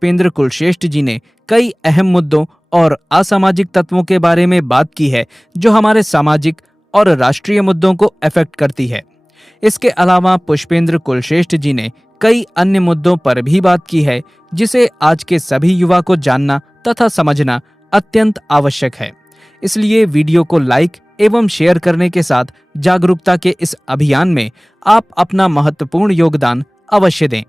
पुष्पेंद्र कुलश्रेष्ठ जी ने कई अहम मुद्दों और असामाजिक तत्वों के बारे में बात की है जो हमारे सामाजिक और राष्ट्रीय मुद्दों को अफेक्ट करती है। इसके अलावा पुष्पेंद्र कुलश्रेष्ठ जी ने कई अन्य मुद्दों पर भी बात की है जिसे आज के सभी युवा को जानना तथा समझना अत्यंत आवश्यक है। इसलिए वीडियो को लाइक एवं शेयर करने के साथ जागरूकता के इस अभियान में आप अपना महत्वपूर्ण योगदान अवश्य दें।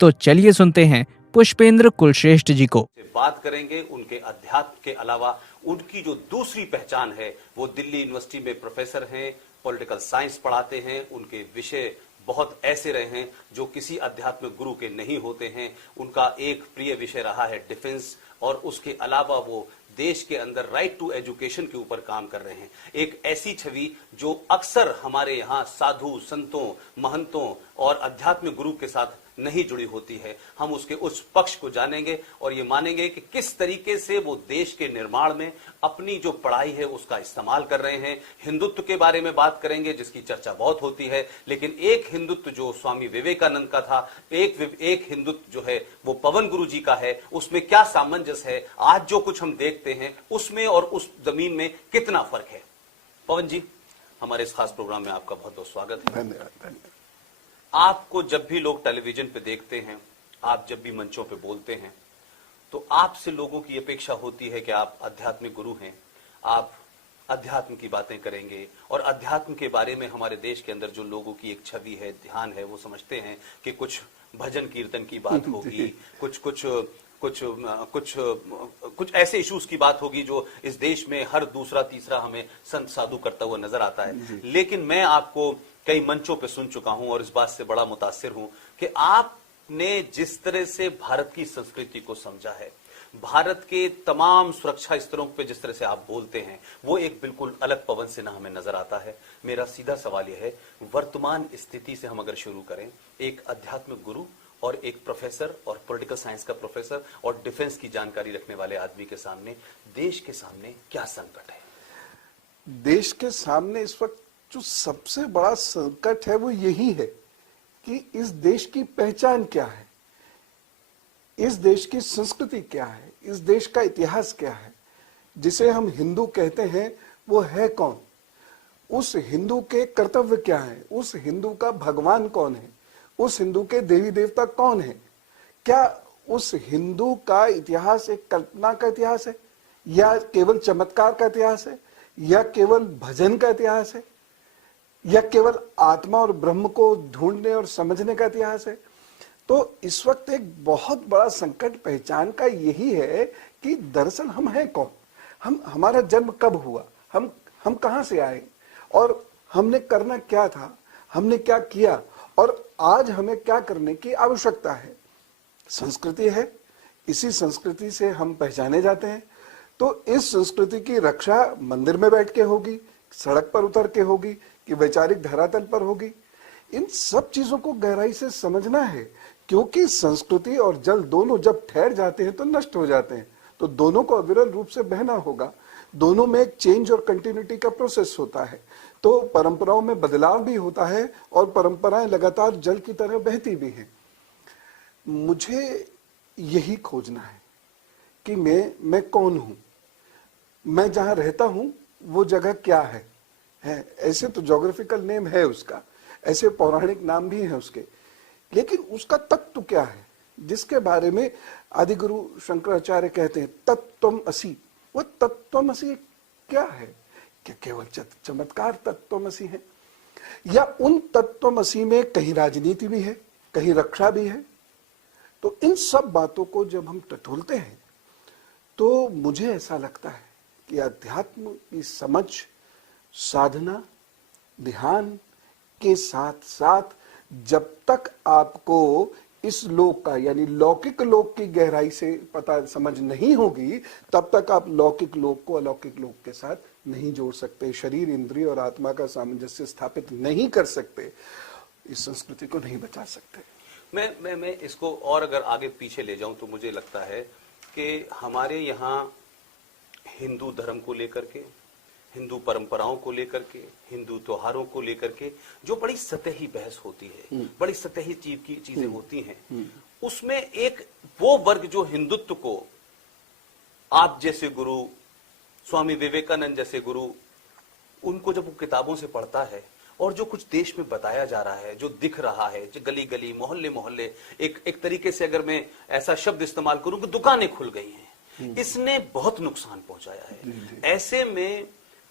तो चलिए सुनते हैं पुष्पेंद्र कुलश्रेष्ठ जी को। बात करेंगे उनके अध्यात्म के अलावा उनकी जो दूसरी पहचान है, वो दिल्ली यूनिवर्सिटी में प्रोफेसर हैं, पॉलिटिकल साइंस पढ़ाते हैं। उनके विषय बहुत ऐसे रहे हैं जो किसी अध्यात्मिक गुरु के नहीं होते हैं। उनका एक प्रिय विषय रहा है डिफेंस, और उसके अलावा वो देश के अंदर राइट टू एजुकेशन के ऊपर काम कर रहे हैं। एक ऐसी छवि जो अक्सर हमारे यहाँ साधु संतों, महंतों और अध्यात्मिक गुरु के साथ नहीं जुड़ी होती है। हम उसके उस पक्ष को जानेंगे और ये मानेंगे कि किस तरीके से वो देश के निर्माण में अपनी जो पढ़ाई है उसका इस्तेमाल कर रहे हैं। हिंदुत्व के बारे में बात करेंगे जिसकी चर्चा बहुत होती है, लेकिन एक हिंदुत्व जो स्वामी विवेकानंद का था, एक हिंदुत्व जो है वो पवन गुरु जी का है, उसमें क्या सामंजस्य है, आज जो कुछ हम देखते हैं उसमें और उस जमीन में कितना फर्क है। पवन जी, हमारे इस खास प्रोग्राम में आपका बहुत बहुत स्वागत है। धन्यवाद। आपको जब भी लोग टेलीविजन पे देखते हैं, आप जब भी मंचों पे बोलते हैं, तो आपसे लोगों की अपेक्षा होती है कि आप आध्यात्मिक गुरु हैं, आप अध्यात्म की बातें करेंगे। और अध्यात्म के बारे में हमारे देश के अंदर जो लोगों की एक छवि है, ध्यान है, वो समझते हैं कि कुछ भजन कीर्तन की बात होगी, कुछ ऐसे इश्यूज की बात होगी जो इस देश में हर दूसरा तीसरा हमें संत साधु करता हुआ नजर आता है। लेकिन मैं आपको कई मंचों पे सुन चुका हूं और इस बात से बड़ा मुतासिर हूं कि आपने जिस तरह से भारत की संस्कृति को समझा है, भारत के तमाम सुरक्षा स्तरों पे जिस तरह से आप बोलते हैं, वो एक बिल्कुल अलग पवन सिन्हा हमें नजर आता है। मेरा सीधा सवाल यह है, वर्तमान स्थिति से हम अगर शुरू करें, एक आध्यात्मिक गुरु और एक प्रोफेसर और पॉलिटिकल साइंस का प्रोफेसर और डिफेंस की जानकारी रखने वाले आदमी के सामने, देश के सामने क्या संकट है? देश के सामने इस वक्त जो सबसे बड़ा संकट है वो यही है कि इस देश की पहचान क्या है, इस देश की संस्कृति क्या है, इस देश का इतिहास क्या है। जिसे हम हिंदू कहते हैं वो है कौन, उस हिंदू के कर्तव्य क्या है, उस हिंदू का भगवान कौन है, उस हिंदू के देवी देवता कौन है। क्या उस हिंदू का इतिहास एक कल्पना का इतिहास है, या केवल चमत्कार का इतिहास है, या केवल भजन का इतिहास है, या केवल आत्मा और ब्रह्म को ढूंढने और समझने का इतिहास है। तो इस वक्त एक बहुत बड़ा संकट पहचान का यही है कि दरअसल हम हैं कौन, हमारा जन्म कब हुआ, हम कहां से आए, और हमने करना क्या था, हमने क्या किया, और आज हमें क्या करने की आवश्यकता है। संस्कृति है, इसी संस्कृति से हम पहचाने जाते हैं। तो इस संस्कृति की रक्षा मंदिर में बैठ के होगी, सड़क पर उतर के होगी, कि वैचारिक धरातल पर होगी। इन सब चीजों को गहराई से समझना है, क्योंकि संस्कृति और जल दोनों जब ठहर जाते हैं तो नष्ट हो जाते हैं। तो दोनों को अविरल रूप से बहना होगा, दोनों में एक चेंज और कंटिन्यूटी का प्रोसेस होता है। तो परंपराओं में बदलाव भी होता है और परंपराएं लगातार जल की तरह बहती भी हैं। मुझे यही खोजना है कि मैं कौन हूं, मैं जहां रहता हूं वो जगह क्या है। ऐसे तो ज्योग्राफिकल नेम है उसका, ऐसे पौराणिक नाम भी हैं उसके, लेकिन उसका तत्व क्या है, जिसके बारे में आदिगुरु शंकराचार्य कहते हैं तत्त्वमसि। वो तत्त्वमसि क्या है? क्या केवल चमत्कार तत्त्वमसि है, या उन तत्त्वमसि में कहीं राजनीति भी है, कहीं रक्षा भी है? तो इन सब बातों को जब हम टटोलते हैं तो मुझे ऐसा लगता है कि अध्यात्म की समझ, साधना, ध्यान के साथ साथ जब तक आपको इस लोक का यानी लौकिक लोक की गहराई से पता समझ नहीं होगी, तब तक आप लौकिक लोक को अलौकिक लोक के साथ नहीं जोड़ सकते, शरीर, इंद्रिय और आत्मा का सामंजस्य स्थापित नहीं कर सकते, इस संस्कृति को नहीं बचा सकते। मैं इसको और अगर आगे पीछे ले जाऊं तो मुझे लगता है कि हमारे यहाँ हिंदू धर्म को लेकर के, हिंदू परंपराओं को लेकर के, हिंदू त्योहारों को लेकर के जो बड़ी सतही बहस होती है, बड़ी सतही चीजें होती हैं, उसमें एक वो वर्ग जो हिंदुत्व को आप जैसे गुरु, स्वामी विवेकानंद जैसे गुरु, उनको जब वो किताबों से पढ़ता है और जो कुछ देश में बताया जा रहा है, जो दिख रहा है, जो गली गली मोहल्ले मोहल्ले, एक तरीके से अगर मैं ऐसा शब्द इस्तेमाल करूं कि दुकानें खुल गई हैं, इसने बहुत नुकसान पहुंचाया है। ऐसे में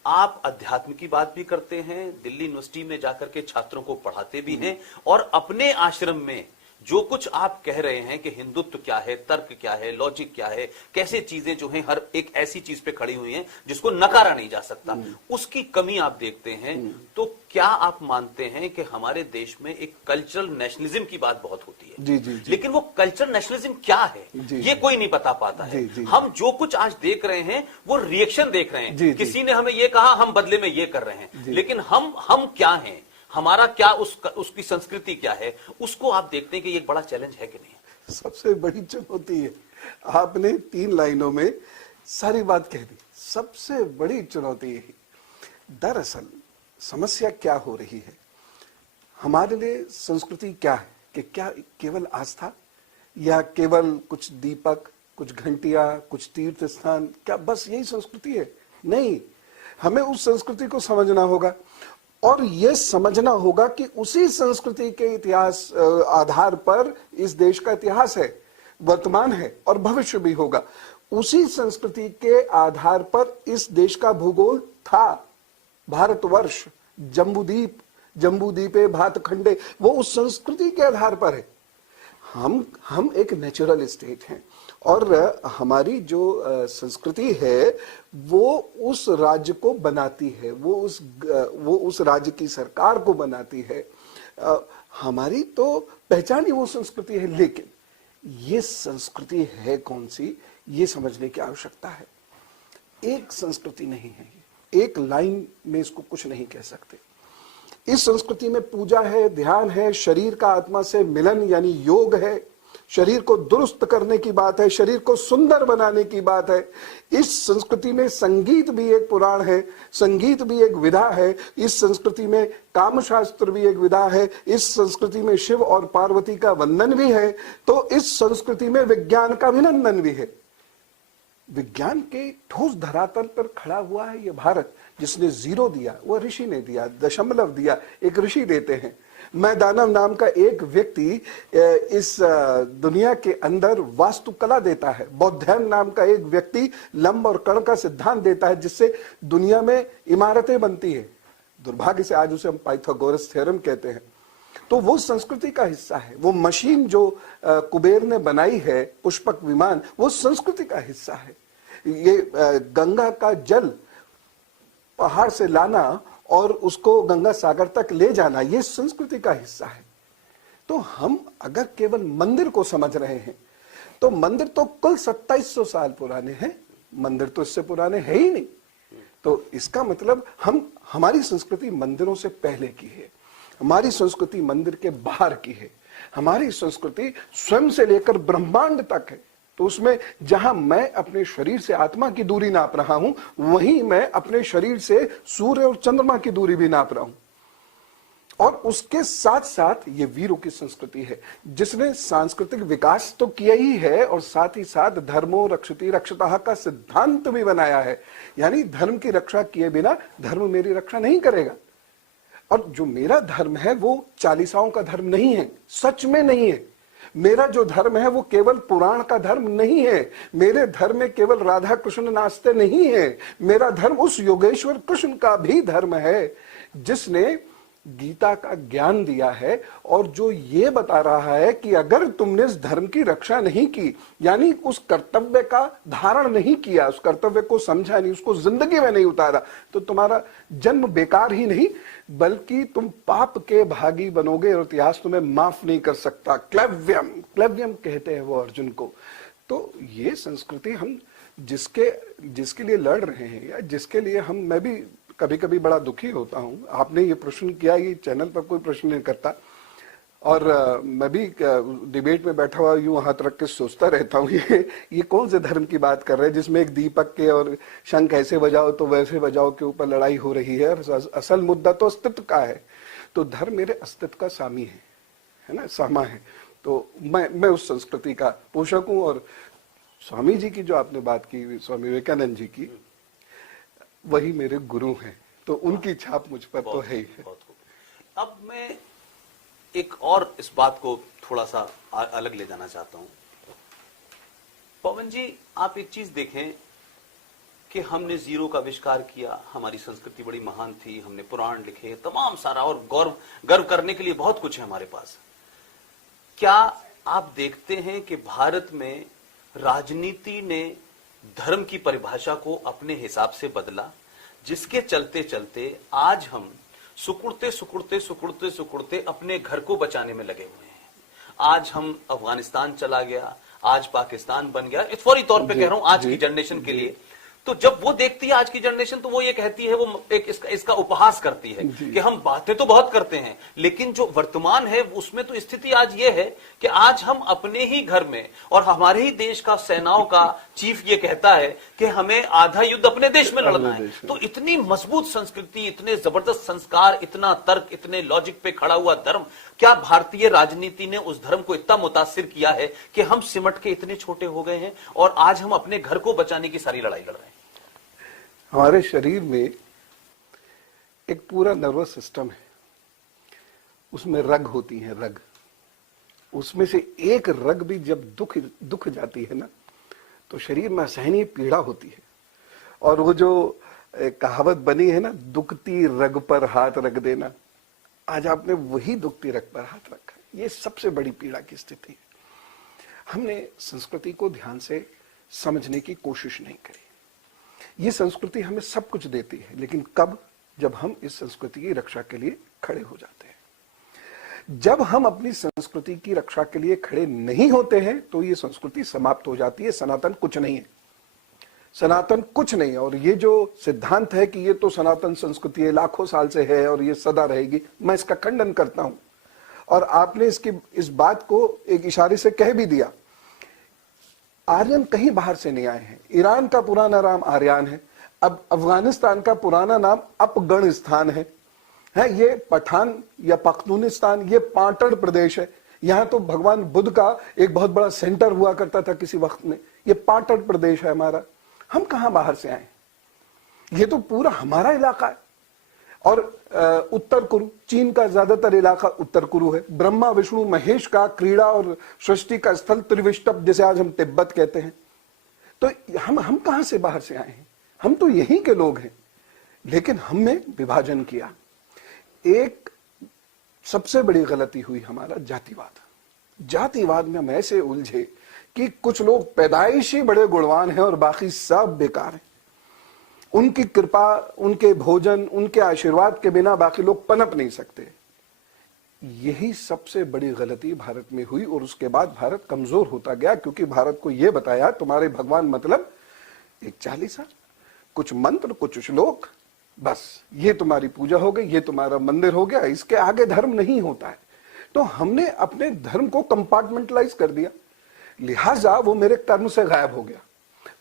आप अध्यात्म की बात भी करते हैं, दिल्ली यूनिवर्सिटी में जाकर के छात्रों को पढ़ाते भी हैं, और अपने आश्रम में जो कुछ आप कह रहे हैं कि हिंदुत्व क्या है, तर्क क्या है, लॉजिक क्या है, कैसे चीजें जो हैं हर एक ऐसी चीज पे खड़ी हुई हैं जिसको नकारा नहीं जा सकता, उसकी कमी आप देखते हैं। तो क्या आप मानते हैं कि हमारे देश में एक कल्चरल नेशनलिज्म की बात बहुत होती है? जी। लेकिन वो कल्चरल नेशनलिज्म क्या है ये कोई नहीं बता पाता है। हम जो कुछ आज देख रहे हैं वो रिएक्शन देख रहे हैं। किसी ने हमें ये कहा, हम बदले में ये कर रहे हैं, लेकिन हम क्या हैं, हमारा क्या, उसकी संस्कृति क्या है, उसको आप देखते हैं कि ये एक बड़ा चैलेंज है कि नहीं? सबसे बड़ी चुनौती है। आपने 3 लाइनों में सारी बात कह दी। सबसे बड़ी चुनौती यही। दरअसल समस्या क्या हो रही है, हमारे लिए संस्कृति क्या है? कि क्या केवल आस्था, या केवल कुछ दीपक, कुछ घंटियां, कुछ तीर्थ स्थान, क्या बस यही संस्कृति है? नहीं, हमें उस संस्कृति को समझना होगा, और यह समझना होगा कि उसी संस्कृति के इतिहास आधार पर इस देश का इतिहास है, वर्तमान है और भविष्य भी होगा। उसी संस्कृति के आधार पर इस देश का भूगोल था। भारतवर्ष, जम्बूद्वीप, जम्बूद्वीपे भातखंडे, वो उस संस्कृति के आधार पर है। हम एक नेचुरल स्टेट हैं, और हमारी जो संस्कृति है वो उस राज्य को बनाती है, वो उस राज्य की सरकार को बनाती है। हमारी तो पहचान ही वो संस्कृति है। लेकिन ये संस्कृति है कौन सी, ये समझने की आवश्यकता है। एक संस्कृति नहीं है, एक लाइन में इसको कुछ नहीं कह सकते। इस संस्कृति में पूजा है, ध्यान है, शरीर का आत्मा से मिलन यानी योग है, शरीर को दुरुस्त करने की बात है, शरीर को सुंदर बनाने की बात है। इस संस्कृति में संगीत भी एक पुराण है, संगीत भी एक विधा है। इस संस्कृति में कामशास्त्र भी एक विधा है। इस संस्कृति में शिव और पार्वती का वंदन भी है। तो इस संस्कृति में विज्ञान का अभिनंदन भी है। विज्ञान के ठोस धरातल पर खड़ा हुआ है ये भारत। जिसने 0 दिया वो ऋषि ने दिया, दशमलव दिया एक ऋषि देते हैं। मैं दानव नाम का एक व्यक्ति इस दुनिया के अंदर वास्तुकला देता है। बौद्धायन नाम का एक व्यक्ति लंब और कण का सिद्धांत देता है, जिससे दुनिया में इमारतें बनती है। दुर्भाग्य से आज उसे हम पाइथागोरस थ्योरम कहते हैं। तो वो संस्कृति का हिस्सा है। वो मशीन जो कुबेर ने बनाई है, पुष्पक विमान, वो संस्कृति का हिस्सा है। ये गंगा का जल पहाड़ से लाना और उसको गंगा सागर तक ले जाना, ये संस्कृति का हिस्सा है। तो हम अगर केवल मंदिर को समझ रहे हैं तो मंदिर तो कुल 2700 साल पुराने हैं। मंदिर तो इससे पुराने है ही नहीं। तो इसका मतलब हमारी संस्कृति मंदिरों से पहले की है। हमारी संस्कृति मंदिर के बाहर की है। हमारी संस्कृति स्वयं से लेकर ब्रह्मांड तक है। तो उसमें जहां मैं अपने शरीर से आत्मा की दूरी नाप रहा हूं, वहीं मैं अपने शरीर से सूर्य और चंद्रमा की दूरी भी नाप रहा हूं। और उसके साथ साथ ये वीरों की संस्कृति है, जिसने सांस्कृतिक विकास तो किया ही है और साथ ही साथ धर्मो रक्षति रक्षतः का सिद्धांत भी बनाया है। यानी धर्म की रक्षा किए बिना धर्म मेरी रक्षा नहीं करेगा। और जो मेरा धर्म है वो चालीसाओं का धर्म नहीं है, सच में नहीं है। मेरा जो धर्म है वो केवल पुराण का धर्म नहीं है। मेरे धर्म में केवल राधा कृष्ण नाचते नहीं है। मेरा धर्म उस योगेश्वर कृष्ण का भी धर्म है, जिसने गीता का ज्ञान दिया है और जो ये बता रहा है कि अगर तुमने इस धर्म की रक्षा नहीं की, यानी उस कर्तव्य का धारण नहीं किया, उस कर्तव्य को समझा नहीं, उसको जिंदगी में नहीं उतारा, तो तुम्हारा जन्म बेकार ही नहीं बल्कि तुम पाप के भागी बनोगे और इतिहास तुम्हें माफ नहीं कर सकता। क्लैव्यम कहते हैं वो अर्जुन को। तो ये संस्कृति हम जिसके लिए लड़ रहे हैं, या जिसके लिए मैं भी कभी कभी बड़ा दुखी होता हूं। आपने ये प्रश्न किया, ये चैनल पर कोई प्रश्न नहीं करता, और मैं भी डिबेट में बैठा हुआ यूं हाथ रख के सोचता रहता हूँ, ये कौन से धर्म की बात कर रहे हैं जिसमें एक दीपक के और शंख ऐसे बजाओ तो वैसे बजाओ के ऊपर लड़ाई हो रही है। असल मुद्दा तो अस्तित्व का है। तो धर्म मेरे अस्तित्व का सामी है ना, सामा है। तो मैं उस संस्कृति का पोषक हूं। और स्वामी जी की जो आपने बात की, स्वामी विवेकानंद जी की, वही मेरे गुरु हैं, तो उनकी छाप मुझ पर तो है ही है। अब मैं एक और इस बात को थोड़ा सा अलग ले जाना चाहता हूं। पवन जी, आप एक चीज देखें कि हमने जीरो का आविष्कार किया, हमारी संस्कृति बड़ी महान थी, हमने पुराण लिखे, तमाम सारा, और गर्व करने के लिए बहुत कुछ है हमारे पास। क्या आप देखते हैं कि भारत में राजनीति ने धर्म की परिभाषा को अपने हिसाब से बदला, जिसके चलते चलते आज हम सुकुड़ते अपने घर को बचाने में लगे हुए हैं। आज हम अफगानिस्तान चला गया, आज पाकिस्तान बन गया, इस फौरी तौर पे कह रहा हूं आज की जनरेशन के लिए। तो जब वो देखती है आज की जनरेशन, तो वो ये कहती है, वो एक इसका उपहास करती है कि हम बातें तो बहुत करते हैं, लेकिन जो वर्तमान है उसमें तो स्थिति आज ये है कि आज हम अपने ही घर में, और हमारे ही देश का सेनाओं का चीफ ये कहता है कि हमें आधा युद्ध अपने देश में लड़ना है। तो इतनी मजबूत संस्कृति, इतने जबरदस्त संस्कार, इतना तर्क, इतने लॉजिक पे खड़ा हुआ धर्म, क्या भारतीय राजनीति ने उस धर्म को इतना मुतासिर किया है कि हम सिमट के इतने छोटे हो गए हैं और आज हम अपने घर को बचाने की सारी लड़ाई लड़ रहे हैं? हमारे शरीर में एक पूरा नर्वस सिस्टम है, उसमें रग होती है, रग। उसमें से एक रग भी जब दुख जाती है ना, तो शरीर में असहनीय पीड़ा होती है। और वो जो कहावत बनी है ना, दुखती रग पर हाथ रख देना, आज आपने वही दुखती रग पर हाथ रखा। ये सबसे बड़ी पीड़ा की स्थिति है। हमने संस्कृति को ध्यान से समझने की कोशिश नहीं करी। ये संस्कृति हमें सब कुछ देती है, लेकिन कब? जब हम इस संस्कृति की रक्षा के लिए खड़े हो जाते हैं। जब हम अपनी संस्कृति की रक्षा के लिए खड़े नहीं होते हैं, तो ये संस्कृति समाप्त हो जाती है। सनातन कुछ नहीं है, सनातन कुछ नहीं है। और ये जो सिद्धांत है कि ये तो सनातन संस्कृति है, लाखों साल से है और ये सदा रहेगी, मैं इसका खंडन करता हूं। और आपने इस बात को एक इशारे से कह भी दिया। आर्यन कहीं बाहर से नहीं आए हैं। ईरान का पुराना नाम आर्यन है, अब अफगानिस्तान का पुराना नाम अफगानिस्तान है। ये पठान या पख्तूनिस्तान, ये पाटड़ प्रदेश है। यहां तो भगवान बुद्ध का एक बहुत बड़ा सेंटर हुआ करता था किसी वक्त में। ये पाटड़ प्रदेश है हमारा। हम कहां बाहर से आए? ये तो पूरा हमारा इलाका है। और उत्तर कुरु, चीन का ज्यादातर इलाका उत्तर कुरु है। ब्रह्मा विष्णु महेश का क्रीड़ा और सृष्टि का स्थल त्रिविष्टप, जैसे आज हम तिब्बत कहते हैं। तो हम कहां से बाहर से आए हैं? हम तो यहीं के लोग हैं, लेकिन हमने विभाजन किया। एक सबसे बड़ी गलती हुई हमारा जातिवाद। जातिवाद में हम ऐसे उलझे कि कुछ लोग पैदाइशी बड़े गुणवान हैं और बाकी सब बेकार हैं। उनकी कृपा, उनके भोजन, उनके आशीर्वाद के बिना बाकी लोग पनप नहीं सकते। यही सबसे बड़ी गलती भारत में हुई और उसके बाद भारत कमजोर होता गया, क्योंकि भारत को यह बताया तुम्हारे भगवान मतलब एक चालीसा, कुछ मंत्र, कुछ श्लोक, बस ये तुम्हारी पूजा हो गई, ये तुम्हारा मंदिर हो गया, इसके आगे धर्म नहीं होता है। तो हमने अपने धर्म को कंपार्टमेंटलाइज कर दिया, लिहाजा वो मेरे कर्म से गायब हो गया।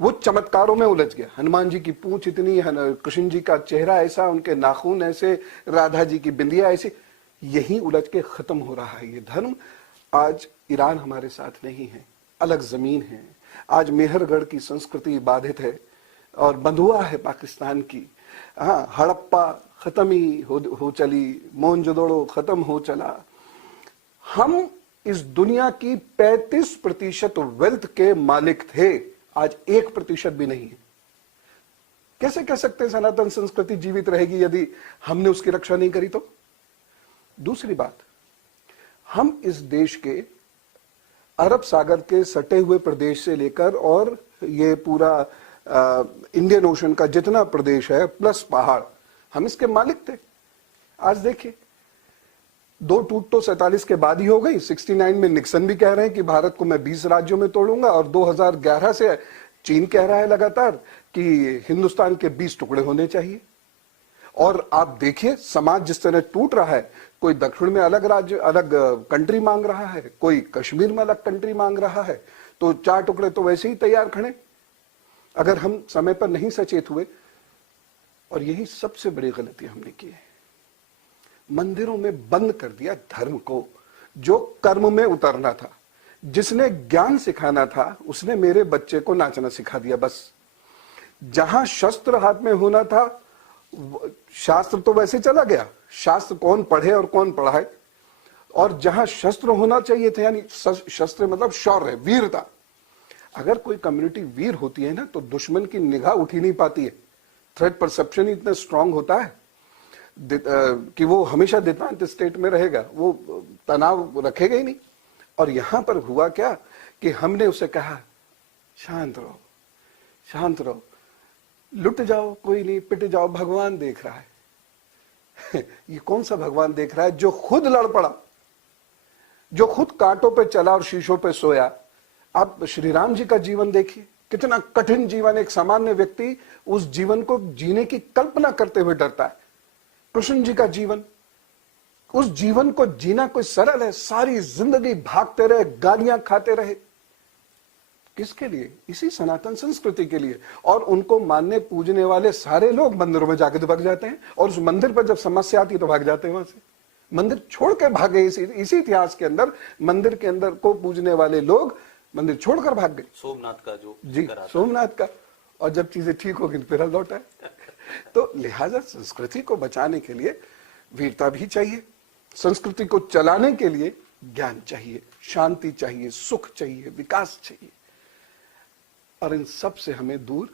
वो चमत्कारों में उलझ गया। हनुमान जी की पूंछ इतनी, कृष्ण जी का चेहरा ऐसा, उनके नाखून ऐसे, राधा जी की बिंदिया ऐसी, यही उलझ के खत्म हो रहा है ये धर्म। आज ईरान हमारे साथ नहीं है, अलग जमीन है। आज मेहरगढ़ की संस्कृति बाधित है और बंधुआ है पाकिस्तान की। हाँ, हड़प्पा खत्म ही हो चली, मोहनजोदड़ो खत्म हो चला। हम इस दुनिया की 35% वेल्थ के मालिक थे, आज 1% भी नहीं है। कैसे कह सकते हैं सनातन संस्कृति जीवित रहेगी यदि हमने उसकी रक्षा नहीं करी? तो दूसरी बात, हम इस देश के अरब सागर के सटे हुए प्रदेश से लेकर और ये पूरा इंडियन ओशन का जितना प्रदेश है प्लस पहाड़, हम इसके मालिक थे। आज देखिए, 2 टूट तो 47 के बाद ही हो गई। 69 में निक्सन भी कह रहे हैं कि भारत को मैं 20 राज्यों में तोड़ूंगा, और 2011 से चीन कह रहा है लगातार कि हिंदुस्तान के 20 टुकड़े होने चाहिए। और आप देखिए समाज जिस तरह टूट रहा है, कोई दक्षिण में अलग राज्य, अलग कंट्री मांग रहा है, कोई कश्मीर में अलग कंट्री मांग रहा है, तो 4 टुकड़े तो वैसे ही तैयार खड़े अगर हम समय पर नहीं सचेत हुए। और यही सबसे बड़ी गलती हमने की है, मंदिरों में बंद कर दिया धर्म को। जो कर्म में उतरना था, जिसने ज्ञान सिखाना था, उसने मेरे बच्चे को नाचना सिखा दिया। बस जहां शस्त्र हाथ में होना था, शास्त्र तो वैसे चला गया, शास्त्र कौन पढ़े और कौन पढ़ाए, और जहां शस्त्र होना चाहिए थे, यानी शस्त्र मतलब शौर्य, वीरता, अगर कोई कम्युनिटी वीर होती है ना, तो दुश्मन की निगाह उठ ही नहीं पाती है। थ्रेट परसेप्शन ही इतना स्ट्रांग होता है कि वो हमेशा डिफेंस स्टेट में रहेगा, वो तनाव रखेगा ही नहीं। और यहां पर हुआ क्या कि हमने उसे कहा शांत रहो, शांत रहो, लुट जाओ कोई नहीं, पिट जाओ, भगवान देख रहा है। ये कौन सा भगवान देख रहा है जो खुद लड़ पड़ा, जो खुद कांटों पे चला और शीशों पे सोया। आप श्री राम जी का जीवन देखिए, कितना कठिन जीवन, एक सामान्य व्यक्ति उस जीवन को जीने की कल्पना करते हुए डरता है। कृष्ण जी का जीवन, उस जीवन को जीना कोई सरल है? सारी जिंदगी भागते रहे, गालियां खाते रहे, किसके लिए? इसी सनातन संस्कृति के लिए। और उनको मानने पूजने वाले सारे लोग मंदिरों में जाके तो भाग जाते हैं, और उस मंदिर पर जब समस्या आती है तो भाग जाते हैं वहां से, मंदिर छोड़कर भागे। इसी इतिहास के अंदर मंदिर के अंदर को पूजने वाले लोग मंदिर छोड़कर भाग गए। सोमनाथ का जो जी, सोमनाथ का। और जब चीजें ठीक हो गई फिर लौट आए। तो लिहाजा संस्कृति को बचाने के लिए वीरता भी चाहिए, संस्कृति को चलाने के लिए ज्ञान चाहिए, शांति चाहिए, सुख चाहिए, विकास चाहिए। और इन सब से हमें दूर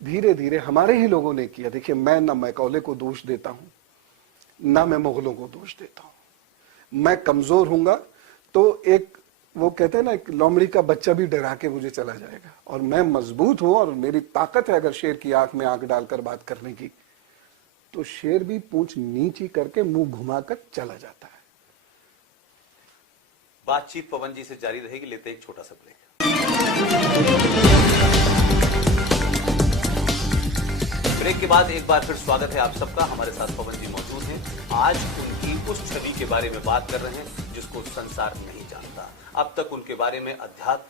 धीरे धीरे हमारे ही लोगों ने किया। देखिए, मैं ना मैकौले को दोष देता हूं, ना मैं मुगलों को दोष देता हूं। मैं कमजोर हूंगा तो एक वो कहते हैं ना, एक लोमड़ी का बच्चा भी डरा के मुझे चला जाएगा, और मैं मजबूत हूं और मेरी ताकत है अगर शेर की आंख में आंख डालकर बात करने की, तो शेर भी पूंछ नीची करके मुंह घुमाकर चला जाता है। बातचीत पवन जी से जारी रहेगी, लेते हैं एक छोटा सा ब्रेक। ब्रेक के बाद एक बार फिर स्वागत है आप सबका। हमारे साथ पवन जी मौजूद हैं। आज उनकी उस छवि के बारे में बात कर रहे हैं जिसको संसार नहीं जानता। अब तक उनके बारे में अध्यात्म,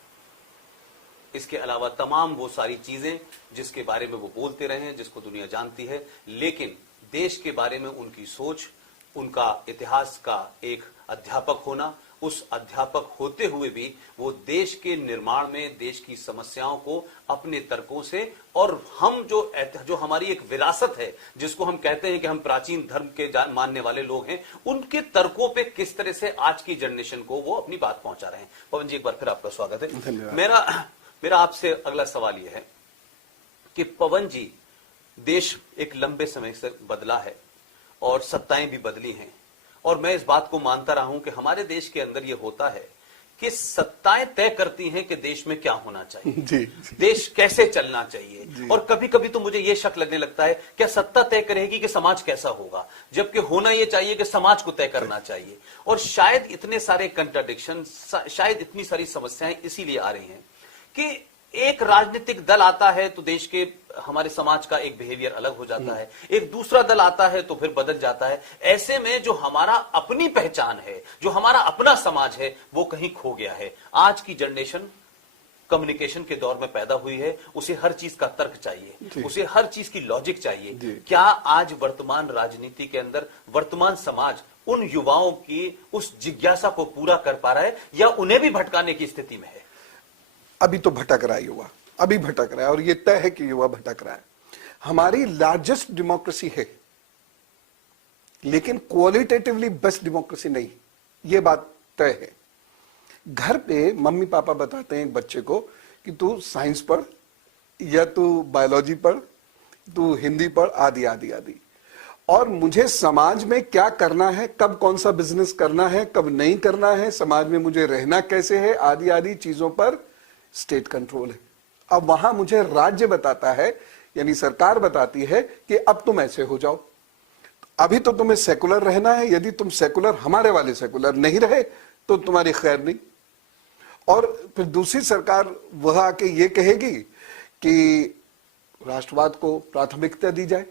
इसके अलावा तमाम वो सारी चीजें जिसके बारे में वो बोलते रहे हैं, जिसको दुनिया जानती है, लेकिन देश के बारे में उनकी सोच, उनका इतिहास का एक अध्यापक होना, उस अध्यापक होते हुए भी वो देश के निर्माण में देश की समस्याओं को अपने तर्कों से, और हम जो हमारी एक विरासत है जिसको हम कहते हैं कि हम प्राचीन धर्म के मानने वाले लोग हैं, उनके तर्कों पे किस तरह से आज की जनरेशन को वो अपनी बात पहुंचा रहे हैं। पवन जी, एक बार फिर आपका स्वागत है। मेरा आपसे अगला सवाल यह है कि पवन जी, देश एक लंबे समय से बदला है और सत्ताएं भी बदली हैं, और मैं इस बात को मानता रहा हूं कि हमारे देश के अंदर यह होता है कि सत्ताएं तय करती हैं कि देश में क्या होना चाहिए, जी। देश कैसे चलना चाहिए। और कभी कभी तो मुझे यह शक लगने लगता है, क्या सत्ता तय करेगी कि समाज कैसा होगा, जबकि होना यह चाहिए कि समाज को तय करना चाहिए। और शायद इतने सारे कंट्राडिक्शन, शायद इतनी सारी समस्याएं इसीलिए आ रही हैं कि एक राजनीतिक दल आता है तो देश के, हमारे समाज का एक बिहेवियर अलग हो जाता है, एक दूसरा दल आता है तो फिर बदल जाता है। ऐसे में जो हमारा अपनी पहचान है, जो हमारा अपना समाज है, वो कहीं खो गया है। आज की जनरेशन कम्युनिकेशन के दौर में पैदा हुई है, उसे हर चीज का तर्क चाहिए, उसे हर चीज की लॉजिक चाहिए। क्या आज वर्तमान राजनीति के अंदर वर्तमान समाज उन युवाओं की उस जिज्ञासा को पूरा कर पा रहा है, या उन्हें भी भटकाने की स्थिति में है? अभी तो भटक रहा है युवा, अभी भटक रहा है, और ये तय है कि युवा भटक रहा है। हमारी लार्जेस्ट डेमोक्रेसी है, लेकिन क्वालिटेटिवली बेस्ट डेमोक्रेसी नहीं, ये बात तय है। घर पे मम्मी पापा बताते हैं एक बच्चे को कि तू साइंस पढ़, या तू बायोलॉजी पढ़, तू हिंदी पढ़, आदि आदि आदि। और मुझे समाज में क्या करना है, कब कौन सा बिजनेस करना है, कब नहीं करना है, समाज में मुझे रहना कैसे है, आदि आदि चीजों पर स्टेट कंट्रोल है। अब वहां मुझे राज्य बताता है, यानी सरकार बताती है कि अब तुम ऐसे हो जाओ। अभी तो तुम्हें सेकुलर रहना है, यदि तुम सेकुलर, हमारे वाले सेकुलर नहीं रहे तो तुम्हारी खैर नहीं। और फिर दूसरी सरकार वह आके ये कहेगी कि राष्ट्रवाद को प्राथमिकता दी जाए।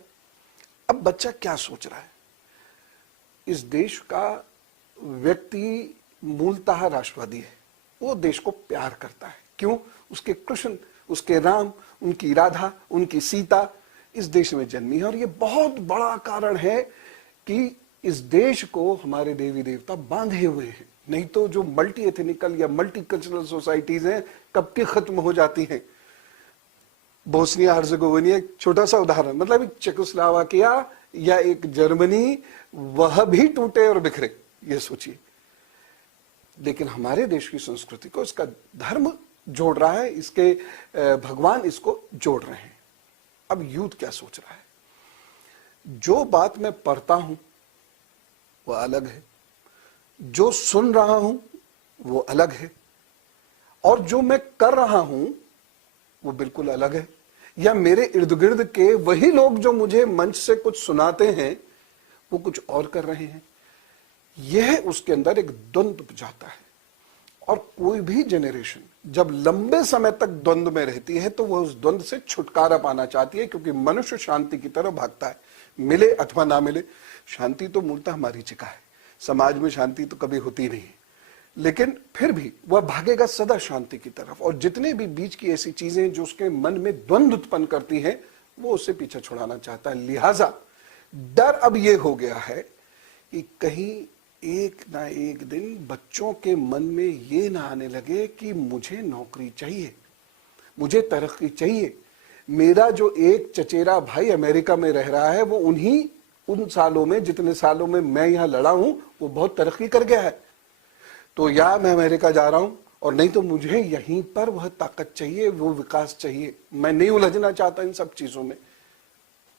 अब बच्चा क्या सोच रहा है? इस देश का व्यक्ति मूलतः राष्ट्रवादी है, वो देश को प्यार करता है। क्यों? उसके कृष्ण, उसके राम, उनकी राधा, उनकी सीता इस देश में जन्मी है। और ये बहुत बड़ा कारण है कि इस देश को हमारे देवी देवता बांधे हुए हैं, नहीं तो जो मल्टी एथनिकल या मल्टी कल्चरल सोसाइटीज हैं कब की खत्म हो जाती हैं। बोस्निया हर्जेगोविना एक छोटा सा उदाहरण, मतलब एक चेकोस्लोवाकिया या एक जर्मनी, वह भी टूटे और बिखरे, ये सोचिए। लेकिन हमारे देश की संस्कृति को इसका धर्म जोड़ रहा है, इसके भगवान इसको जोड़ रहे हैं। अब यूथ क्या सोच रहा है? जो बात मैं पढ़ता हूं वो अलग है, जो सुन रहा हूं वो अलग है, और जो मैं कर रहा हूं वो बिल्कुल अलग है। या मेरे इर्द गिर्द के वही लोग जो मुझे मंच से कुछ सुनाते हैं वो कुछ और कर रहे हैं। यह उसके अंदर एक द्वंद्व जाता है। और कोई भी जनरेशन जब लंबे समय तक द्वंद्व में रहती है तो वह उस द्वंद्व से छुटकारा पाना चाहती है, क्योंकि मनुष्य शांति की तरफ भागता है, मिले अथवा ना मिले। शांति तो मूलतः हमारी चिका है, समाज में शांति तो कभी होती नहीं है, लेकिन फिर भी वह भागेगा सदा शांति की तरफ। और जितने भी बीच की ऐसी चीजें जो उसके मन में द्वंद्व उत्पन्न करती हैं वो उससे पीछे छुड़ाना चाहता है। लिहाजा डर अब यह हो गया है कि कहीं एक ना एक दिन बच्चों के मन में ये ना आने लगे कि मुझे नौकरी चाहिए, मुझे तरक्की चाहिए। मेरा जो एक चचेरा भाई अमेरिका में रह रहा है वो उन सालों में, जितने सालों में मैं यहां लड़ा हूं, वो बहुत तरक्की कर गया है, तो या मैं अमेरिका जा रहा हूं, और नहीं तो मुझे यहीं पर वह ताकत चाहिए, वो विकास चाहिए। मैं नहीं उलझना चाहता इन सब चीजों में।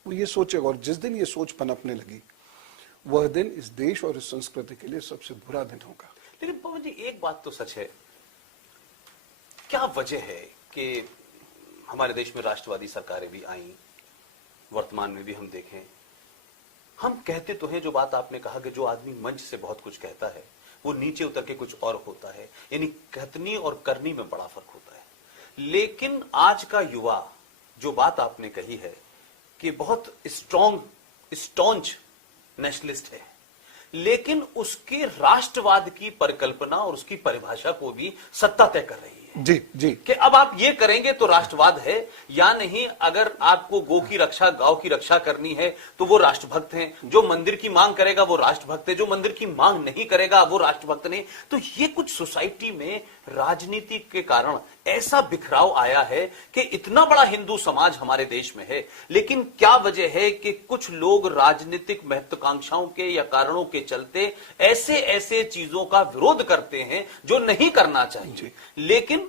वो ये सोचेगा, और जिस दिन ये सोच पनपने लगी वह दिन इस देश और इस संस्कृति के लिए सबसे बुरा दिन होगा। लेकिन पवन जी, एक बात तो सच है, क्या वजह है कि हमारे देश में राष्ट्रवादी सरकारें भी आई, वर्तमान में भी हम देखें, हम कहते तो हैं जो बात आपने कहा कि जो आदमी मंच से बहुत कुछ कहता है वो नीचे उतर के कुछ और होता है, यानी कहतनी और करनी में बड़ा फर्क होता है। लेकिन आज का युवा, जो बात आपने कही है कि बहुत स्ट्रॉन्ग नेशनलिस्ट है, लेकिन उसके राष्ट्रवाद की परिकल्पना और उसकी परिभाषा को भी सत्ता तय कर रही है। जी जी, कि अब आप ये करेंगे तो राष्ट्रवाद है या नहीं। अगर आपको गौ की रक्षा, गांव की रक्षा करनी है तो वो राष्ट्रभक्त हैं। जो मंदिर की मांग करेगा वो राष्ट्रभक्त है, जो मंदिर की मांग नहीं करेगा वो राष्ट्रभक्त नहीं। तो ये कुछ सोसाइटी में राजनीति के कारण ऐसा बिखराव आया है कि इतना बड़ा हिंदू समाज हमारे देश में है, लेकिन क्या वजह है कि कुछ लोग राजनीतिक महत्वाकांक्षाओं के या कारणों के चलते ऐसे ऐसे चीजों का विरोध करते हैं जो नहीं करना चाहिए, लेकिन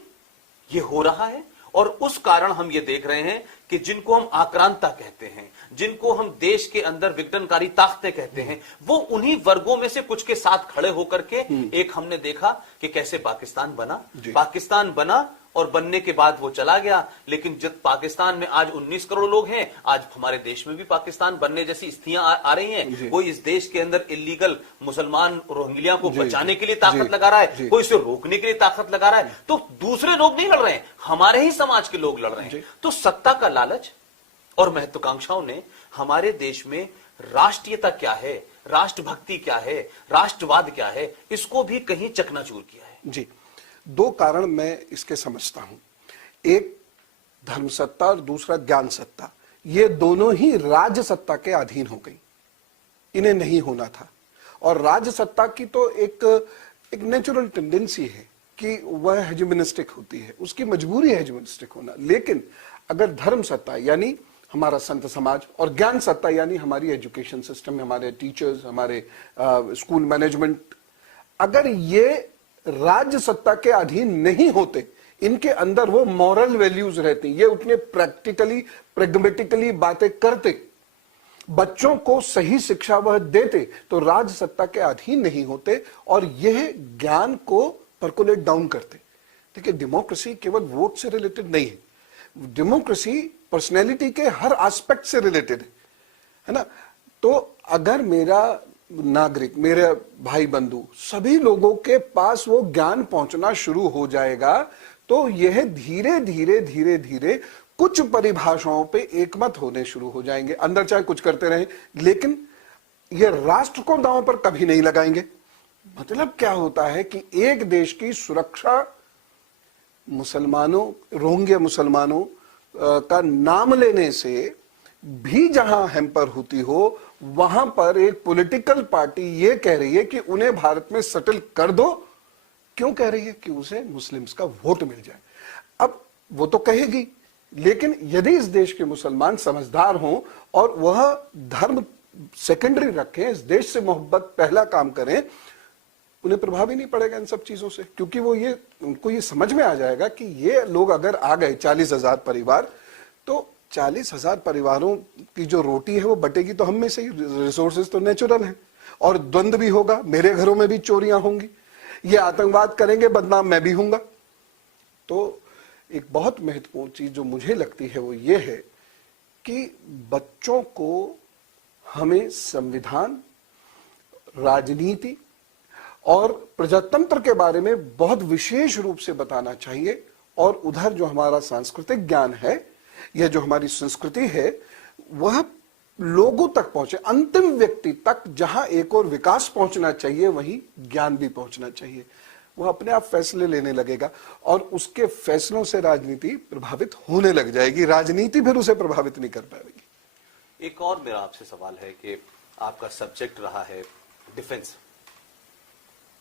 ये हो रहा है। और उस कारण हम ये देख रहे हैं कि जिनको हम आक्रांता कहते हैं, जिनको हम देश के अंदर विघटनकारी ताकतें कहते हैं, वो उन्हीं वर्गों में से कुछ के साथ खड़े होकर के एक हमने देखा कि कैसे पाकिस्तान बना और बनने के बाद वो चला गया। लेकिन जब पाकिस्तान में आज 19 करोड़ लोग हैं, आज हमारे देश में भी पाकिस्तान बनने जैसी स्थितियां आ रही हैं। कोई इस देश के अंदर इलीगल मुसलमान रोहिंग्या को बचाने के लिए ताकत लगा रहा है, कोई इसे रोकने के लिए ताकत लगा रहा है। तो दूसरे लोग नहीं लड़ रहे हैं, हमारे ही समाज के लोग लड़ रहे हैं। तो सत्ता का लालच और महत्वाकांक्षाओं ने हमारे देश में राष्ट्रीयता क्या है, राष्ट्रभक्ति क्या है, राष्ट्रवाद क्या है, इसको भी कहीं चकनाचूर किया है। जी, दो कारण मैं इसके समझता हूं। एक धर्म सत्ता और दूसरा ज्ञान सत्ता। ये दोनों ही राज्य सत्ता के अधीन हो गई, इन्हें नहीं होना था। और राज्य सत्ता की तो एक नेचुरल टेंडेंसी है कि वह हेजेमोनिस्टिक होती है, उसकी मजबूरी है हेजेमोनिस्टिक होना। लेकिन अगर धर्म सत्ता यानी हमारा संत समाज और ज्ञान सत्ता यानी हमारी एजुकेशन सिस्टम, हमारे टीचर्स, हमारे स्कूल मैनेजमेंट, अगर ये राज्य सत्ता के अधीन नहीं होते, इनके अंदर वो मॉरल वैल्यूज रहती, ये उतने प्रैक्टिकली प्रेगमेटिकली बातें करते, बच्चों को सही शिक्षा वह देते, तो राज्य सत्ता के अधीन नहीं होते और यह ज्ञान को परकोलेट डाउन करते। देखिए, डेमोक्रेसी केवल वोट से रिलेटेड नहीं है, डेमोक्रेसी पर्सनैलिटी के हर एस्पेक्ट से रिलेटेड है ना। तो अगर मेरा नागरिक, मेरे भाई बंधु, सभी लोगों के पास वो ज्ञान पहुंचना शुरू हो जाएगा, तो यह धीरे धीरे धीरे धीरे कुछ परिभाषाओं पे एकमत होने शुरू हो जाएंगे। अंदर चाहे कुछ करते रहें, लेकिन यह राष्ट्र को दांव पर कभी नहीं लगाएंगे। मतलब क्या होता है कि एक देश की सुरक्षा मुसलमानों, रोहिंग्या मुसलमानों का नाम लेने से भी जहां हैम्पर होती हो, वहां पर एक पॉलिटिकल पार्टी ये कह रही है कि उन्हें भारत में सेटल कर दो क्यों कह रही है? कि उसे मुस्लिम्स का वोट मिल जाए। अब वो तो कहेगी, लेकिन यदि इस देश के मुसलमान समझदार हों और वह धर्म सेकेंडरी रखें, इस देश से मोहब्बत पहला काम करें, उन्हें प्रभाव ही नहीं पड़ेगा इन सब चीजों से, क्योंकि उनको ये समझ में आ जाएगा कि ये लोग अगर आ गए 40,000 परिवार, तो 40,000 परिवारों की जो रोटी है वो बटेगी तो हम में से ही, रिसोर्सेज तो नेचुरल हैं, और द्वंद्व भी होगा, मेरे घरों में भी चोरियां होंगी, ये आतंकवाद करेंगे, बदनाम मैं भी हूंगा। तो एक बहुत महत्वपूर्ण चीज जो मुझे लगती है वो ये है कि बच्चों को हमें संविधान, राजनीति और प्रजातंत्र के बारे में बहुत विशेष रूप से बताना चाहिए, और उधर जो हमारा सांस्कृतिक ज्ञान है या जो हमारी संस्कृति है वह लोगों तक पहुंचे, अंतिम व्यक्ति तक। जहां एक और विकास पहुंचना चाहिए वहीं ज्ञान भी पहुंचना चाहिए। वह अपने आप फैसले लेने लगेगा और उसके फैसलों से राजनीति प्रभावित होने लग जाएगी, राजनीति फिर उसे प्रभावित नहीं कर पाएगी। एक और मेरा आपसे सवाल है कि आपका सब्जेक्ट रहा है डिफेंस।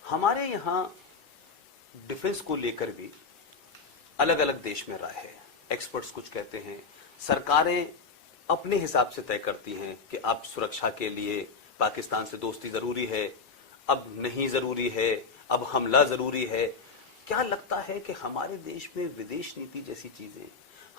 हमारे यहां डिफेंस को लेकर भी अलग अलग देश में राय है। एक्सपर्ट्स कुछ कहते हैं, सरकारें अपने हिसाब से तय करती हैं कि अब सुरक्षा के लिए पाकिस्तान से दोस्ती जरूरी है, अब नहीं जरूरी है, अब हमला जरूरी है। क्या लगता है कि हमारे देश में विदेश नीति जैसी चीजें,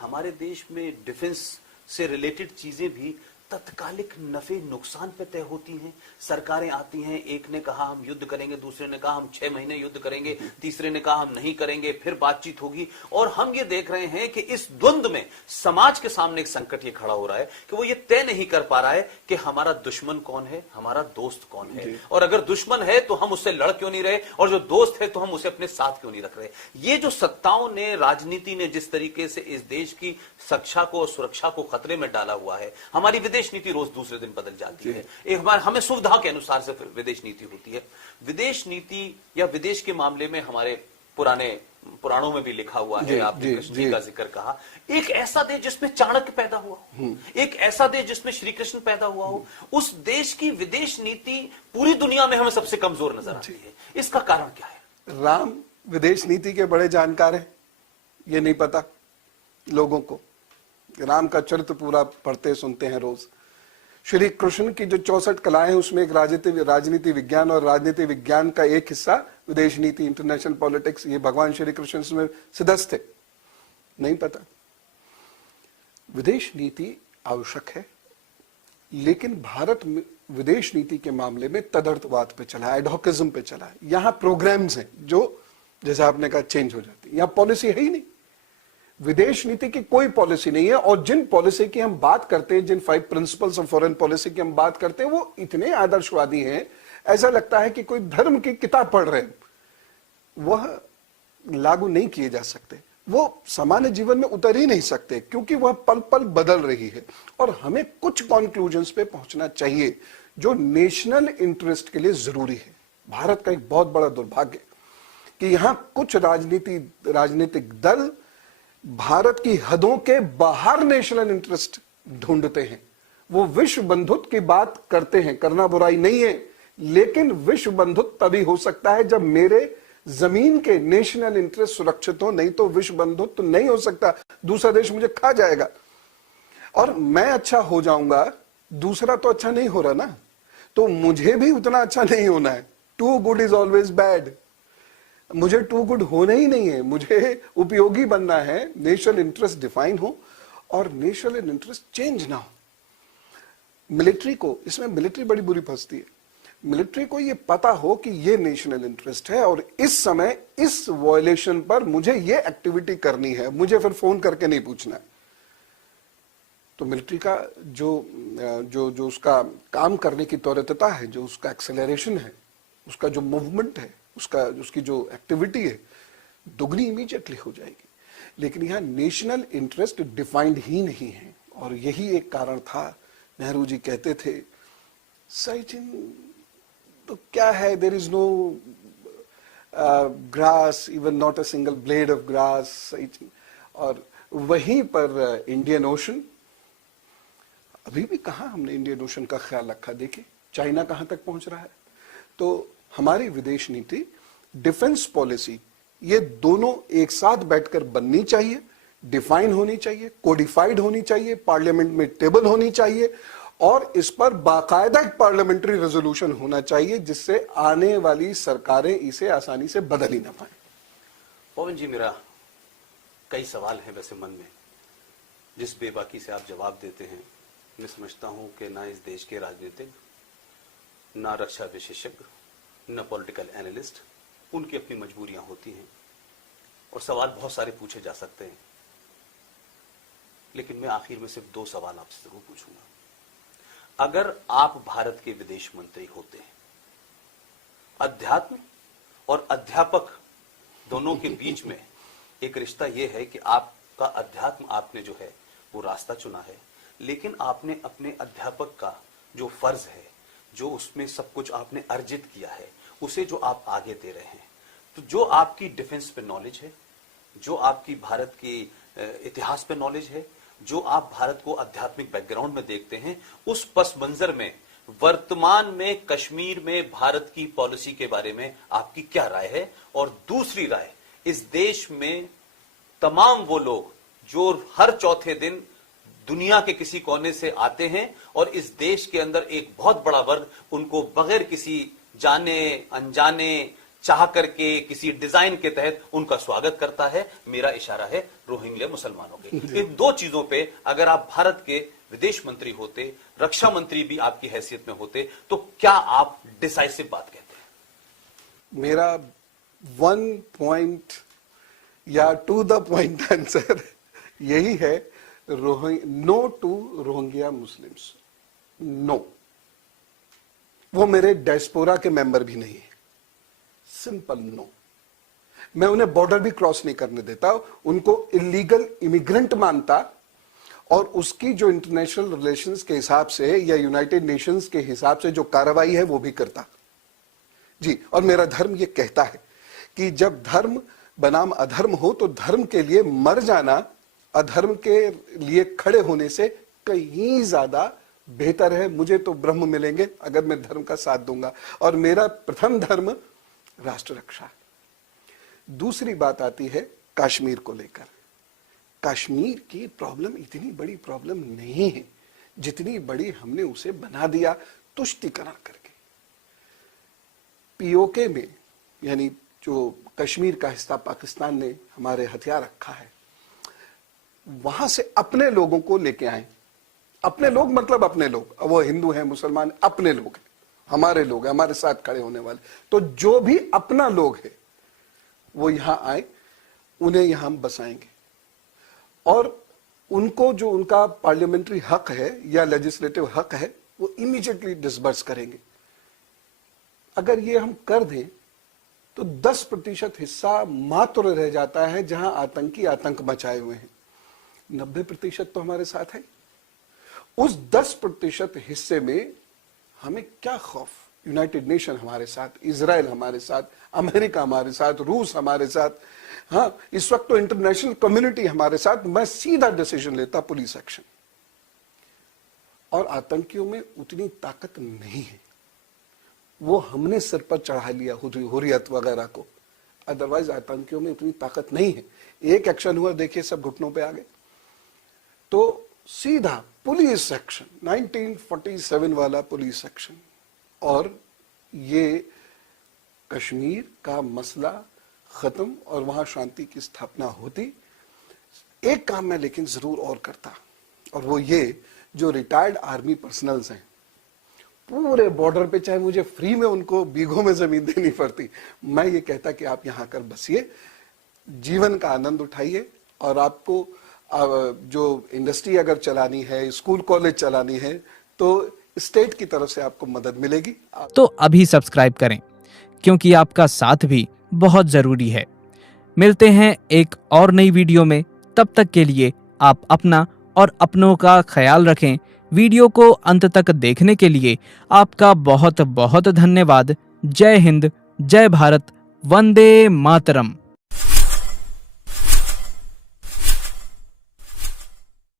हमारे देश में डिफेंस से रिलेटेड चीजें भी तत्कालिक नफे नुकसान पे तय होती हैं? सरकारें आती हैं, एक ने कहा हम युद्ध करेंगे, दूसरे ने कहा हम 6 महीने युद्ध करेंगे, तीसरे ने कहा हम नहीं करेंगे, फिर बातचीत होगी। और हम ये देख रहे हैं कि इस द्वंद्व में समाज के सामने एक संकट ये खड़ा हो रहा है कि वो ये तय नहीं कर पा रहा है कि हमारा दुश्मन कौन है, हमारा दोस्त कौन है, और अगर दुश्मन है तो हम उससे लड़ क्यों नहीं रहे, और जो दोस्त है तो हम उसे अपने साथ क्यों नहीं रख रहे। ये जो सत्ताओं ने, राजनीति ने जिस तरीके से इस देश की सुरक्षा को और सुरक्षा को खतरे में डाला हुआ है, हमारी विदेश नीति रोज दूसरे दिन बदल जाती है। एक बार हमें सुविधा के अनुसार से फिर विदेश नीति होती है। विदेश नीति या विदेश के मामले में हमारे पुराने पुराणों में भी लिखा हुआ है, आपने कृष्ण जी का जिक्र कहा, एक ऐसा देश जिसमें चाणक्य पैदा हुआ हो, एक ऐसा देश जिसमें श्री कृष्ण पैदा हुआ हो, उस देश की विदेश नीति पूरी दुनिया में हमें सबसे कमजोर नजर आती है। इसका कारण क्या है? राम विदेश नीति के बड़े जानकार हैं, ये नहीं पता लोगों को। राम का चरित्र पूरा पढ़ते सुनते हैं रोज। श्री कृष्ण की जो 64 कलाएं हैं उसमें एक राजनीति विज्ञान और राजनीति विज्ञान का एक हिस्सा विदेश नीति, इंटरनेशनल पॉलिटिक्स, ये भगवान श्री कृष्ण इसमें सिद्धस्थ थे। नहीं पता। विदेश नीति आवश्यक है, लेकिन भारत में विदेश नीति के मामले में तदर्थवाद पे चला है, एडहॉकिज्म पे चला है। यहां प्रोग्राम्स हैं जो, जैसे आपने कहा, चेंज हो जाती है। यहां पॉलिसी है ही नहीं, विदेश नीति की कोई पॉलिसी नहीं है। और जिन पॉलिसी की हम बात करते हैं, जिन 5 प्रिंसिपल्स ऑफ फॉरेन पॉलिसी की हम बात करते हैं, वो इतने आदर्शवादी हैं, ऐसा लगता है कि कोई धर्म की किताब पढ़ रहे हैं। वह लागू नहीं किए जा सकते, वो सामान्य जीवन में उतर ही नहीं सकते, क्योंकि वह पल पल बदल रही है। और हमें कुछ कॉन्क्लूजन्स पे पहुंचना चाहिए जो नेशनल इंटरेस्ट के लिए जरूरी है। भारत का एक बहुत बड़ा दुर्भाग्य कि यहां कुछ राजनीतिक दल भारत की हदों के बाहर नेशनल इंटरेस्ट ढूंढते हैं। वो विश्व बंधुत्व की बात करते हैं, करना बुराई नहीं है, लेकिन विश्व बंधुत्व तभी हो सकता है जब मेरे जमीन के नेशनल इंटरेस्ट सुरक्षित हो, नहीं तो विश्व बंधुत्व नहीं हो सकता। दूसरा देश मुझे खा जाएगा और मैं अच्छा हो जाऊंगा, दूसरा तो अच्छा नहीं हो रहा ना, तो मुझे भी उतना अच्छा नहीं होना है। Too good is always bad. मुझे टू गुड होना ही नहीं है, मुझे उपयोगी बनना है, नेशनल इंटरेस्ट डिफाइन हो और नेशनल इंटरेस्ट चेंज ना हो। मिलिट्री को, इसमें मिलिट्री बड़ी बुरी फंसती है। मिलिट्री को ये पता हो कि ये नेशनल इंटरेस्ट है और इस समय इस वायलेशन पर मुझे ये एक्टिविटी करनी है, मुझे फिर फोन करके नहीं पूछना है। तो मिलिट्री का जो उसका काम करने की त्वरितता है, जो उसका एक्सेलरेशन है, उसका जो मूवमेंट है, उसकी जो एक्टिविटी है, दुगनी इमीडिएटली हो जाएगी। लेकिन यहां नेशनल इंटरेस्ट डिफाइंड ही नहीं है और यही एक कारण था। नेहरू जी कहते थे, सचिन तो क्या है, there is no grass, even not a single blade of grass. और वहीं पर इंडियन ओशन, अभी भी कहां हमने इंडियन ओशन का ख्याल रखा। देखिए चाइना कहां तक पहुंच रहा है। तो हमारी विदेश नीति डिफेंस पॉलिसी, ये दोनों एक साथ बैठकर बननी चाहिए, डिफाइन होनी चाहिए, कोडिफाइड होनी चाहिए, पार्लियामेंट में टेबल होनी चाहिए और इस पर बाकायदा एक पार्लियामेंट्री रेजोल्यूशन होना चाहिए जिससे आने वाली सरकारें इसे आसानी से बदल ही ना पाए। पवन जी, मेरा कई सवाल हैं वैसे मन में, जिस बेबाकी से आप जवाब देते हैं मैं समझता हूं कि ना इस देश के राजनीतिक, ना रक्षा विशेषज्ञ, न पॉलिटिकल एनालिस्ट, उनकी अपनी मजबूरियां होती हैं और सवाल बहुत सारे पूछे जा सकते हैं, लेकिन मैं आखिर में सिर्फ 2 सवाल आपसे जरूर पूछूंगा। अगर आप भारत के विदेश मंत्री होते हैं, अध्यात्म और अध्यापक दोनों के बीच में एक रिश्ता यह है कि आपका अध्यात्म आपने जो है वो रास्ता चुना है, लेकिन आपने अपने अध्यापक का जो फर्ज है, जो उसमें सब कुछ आपने अर्जित किया है, उसे जो आप आगे दे रहे हैं, तो जो आपकी डिफेंस पे नॉलेज है, जो आपकी भारत की इतिहास पे नॉलेज है, जो आप भारत को आध्यात्मिक बैकग्राउंड में देखते हैं, उस पस मंजर में वर्तमान में कश्मीर में भारत की पॉलिसी के बारे में आपकी क्या राय है? और दूसरी राय, इस देश में तमाम वो लोग जो हर चौथे दिन दुनिया के किसी कोने से आते हैं और इस देश के अंदर एक बहुत बड़ा वर्ग उनको बगैर किसी जाने अनजाने चाह करके किसी डिजाइन के तहत उनका स्वागत करता है, मेरा इशारा है रोहिंग्या मुसलमानों के। इन 2 चीजों पे अगर आप भारत के विदेश मंत्री होते, रक्षा मंत्री भी आपकी हैसियत में होते, तो क्या आप डिसाइसिव बात कहते हैं? मेरा 1 पॉइंट या टू द पॉइंट आंसर यही है, no to Rohingya Muslims, no. वो मेरे डायस्पोरा के मेंबर भी नहीं है, सिंपल नो। मैं उन्हें बॉर्डर भी क्रॉस नहीं करने देता, उनको इलीगल इमिग्रेंट मानता और उसकी जो इंटरनेशनल रिलेशंस के हिसाब से या यूनाइटेड नेशंस के हिसाब से जो कार्रवाई है वो भी करता जी। और मेरा धर्म ये कहता है कि जब धर्म बनाम अधर्म हो तो धर्म के लिए मर जाना अधर्म के लिए खड़े होने से कहीं ज्यादा बेहतर है। मुझे तो ब्रह्म मिलेंगे अगर मैं धर्म का साथ दूंगा, और मेरा प्रथम धर्म राष्ट्र रक्षा। दूसरी बात आती है कश्मीर को लेकर। कश्मीर की प्रॉब्लम इतनी बड़ी प्रॉब्लम नहीं है जितनी बड़ी हमने उसे बना दिया तुष्टीकरण करके। पीओके में, यानी जो कश्मीर का हिस्सा पाकिस्तान ने हमारे हथियार रखा है, वहां से अपने लोगों को लेके आए। अपने लोग मतलब अपने लोग, वो हिंदू हैं मुसलमान, अपने लोग हैं, हमारे लोग हैं, हमारे साथ खड़े होने वाले। तो जो भी अपना लोग है वो यहां आए, उन्हें यहां हम बसाएंगे और उनको जो उनका पार्लियामेंट्री हक है या लेजिस्लेटिव हक है वो इमीडिएटली डिसबर्स करेंगे। अगर ये हम कर दें तो 10% हिस्सा मात्र रह जाता है जहां आतंकी आतंक मचाए हुए हैं। 90% तो हमारे साथ है। उस 10% हिस्से में हमें क्या खौफ? यूनाइटेड नेशन हमारे साथ, इजराइल हमारे साथ, अमेरिका हमारे साथ, रूस हमारे साथ, हाँ इस वक्त तो इंटरनेशनल कम्युनिटी हमारे साथ। मैं सीधा डिसीजन लेता पुलिस एक्शन। और आतंकियों में उतनी ताकत नहीं है, वो हमने सिर पर चढ़ा लिया हुर्रियत वगैरह को। अदरवाइज आतंकियों में उतनी ताकत नहीं है। एक एक्शन हुआ, देखिए सब घुटनों पे आ गए। तो सीधा पुलिस एक्शन, 1947 वाला पुलिस एक्शन, और ये कश्मीर का मसला खत्म और वहां शांति की स्थापना होती। एक काम मैं लेकिन जरूर और करता, और वो ये, जो रिटायर्ड आर्मी पर्सनल्स हैं पूरे बॉर्डर पे, चाहे मुझे फ्री में उनको बीघों में जमीन देनी पड़ती, मैं ये कहता कि आप यहां आकर बसिए, जीवन का आनंद उठाइए, और आपको जो इंडस्ट्री अगर चलानी है, स्कूल कॉलेज चलानी है, तो स्टेट की तरफ से आपको मदद मिलेगी। तो अभी सब्सक्राइब करें, क्योंकि आपका साथ भी बहुत जरूरी है। मिलते हैं एक और नई वीडियो में, तब तक के लिए आप अपना और अपनों का ख्याल रखें। वीडियो को अंत तक देखने के लिए आपका बहुत बहुत धन्यवाद। जय हिंद, जय भारत, वंदे मातरम।